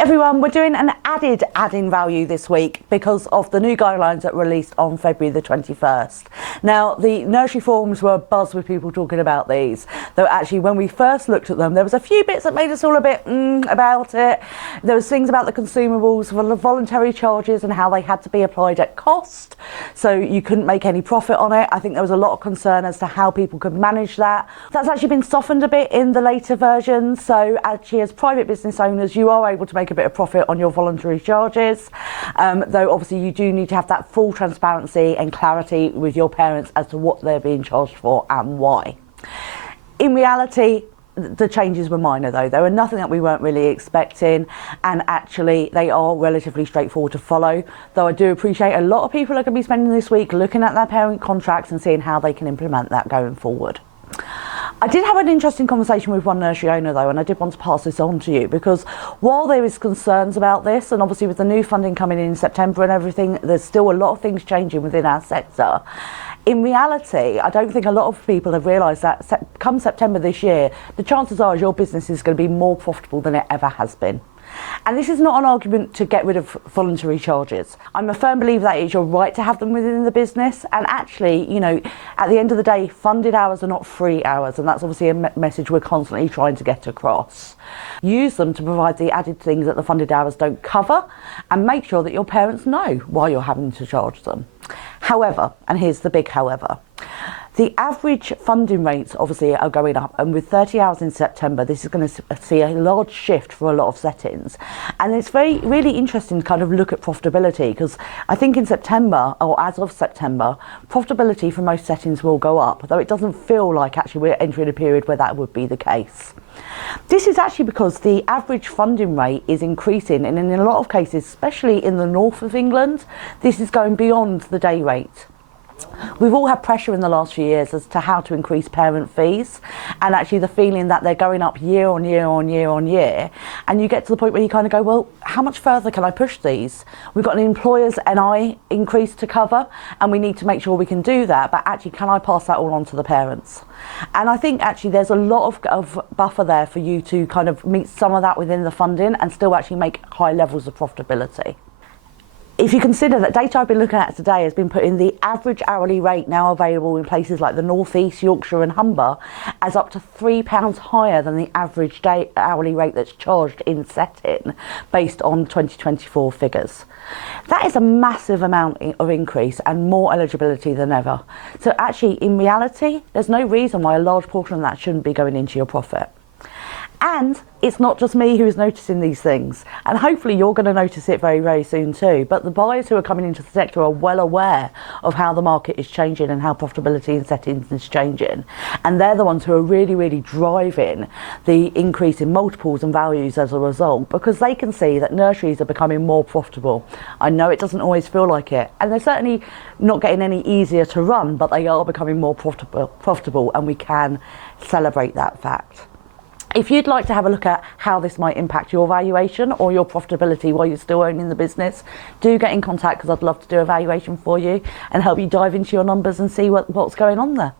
everyone, we're doing an added adding value this week because of the new guidelines that were released on February the 21st. Now, the nursery forums were abuzz with people talking about these, though actually when we first looked at them, there was a few bits that made us all a bit about it. There was things about the consumables, the voluntary charges and how they had to be applied at cost, so you couldn't make any profit on it. I think there was a lot of concern as to how people could manage that. That's actually been softened a bit in the later versions, so actually as private business owners, you are able to make a bit of profit on your voluntary charges, though obviously you do need to have that full transparency and clarity with your parents as to what they're being charged for and why. In reality, the changes were minor though. They were nothing that we weren't really expecting, and actually they are relatively straightforward to follow, though I do appreciate a lot of people are going to be spending this week looking at their parent contracts and seeing how they can implement that going forward. I did have an interesting conversation with one nursery owner though, and I did want to pass this on to you, because while there is concerns about this, and obviously with the new funding coming in September and everything, there's still a lot of things changing within our sector. In reality, I don't think a lot of people have realised that come September this year, the chances are your business is going to be more profitable than it ever has been. And this is not an argument to get rid of voluntary charges. I'm a firm believer that it's your right to have them within the business, and actually, you know, at the end of the day, funded hours are not free hours, and that's obviously a message we're constantly trying to get across. Use them to provide the added things that the funded hours don't cover, and make sure that your parents know why you're having to charge them. However, and here's the big however, the average funding rates obviously are going up, and with 30 hours in September, this is going to see a large shift for a lot of settings. And it's really interesting to kind of look at profitability, because I think in September, or as of September, profitability for most settings will go up, though it doesn't feel like actually we're entering a period where that would be the case. This is actually because the average funding rate is increasing, and in a lot of cases, especially in the north of England, this is going beyond the day rate. We've all had pressure in the last few years as to how to increase parent fees, and actually the feeling that they're going up year on year on year on year, and you get to the point where you kind of go, well, how much further can I push these? We've got an employer's NI increase to cover, and we need to make sure we can do that, but actually can I pass that all on to the parents? And I think actually there's a lot of buffer there for you to kind of meet some of that within the funding and still actually make high levels of profitability. If you consider that data I've been looking at today has been putting the average hourly rate now available in places like the North East, Yorkshire and Humber as up to £3 higher than the average hourly rate that's charged in setting based on 2024 figures. That is a massive amount of increase and more eligibility than ever. So actually, in reality, there's no reason why a large portion of that shouldn't be going into your profit. And it's not just me who's noticing these things, and hopefully you're going to notice it very, very soon too. But the buyers who are coming into the sector are well aware of how the market is changing and how profitability in settings is changing. And they're the ones who are really, really driving the increase in multiples and values as a result, because they can see that nurseries are becoming more profitable. I know it doesn't always feel like it, and they're certainly not getting any easier to run, but they are becoming more profitable, and we can celebrate that fact. If you'd like to have a look at how this might impact your valuation or your profitability while you're still owning the business, do get in contact, because I'd love to do a valuation for you and help you dive into your numbers and see what's going on there.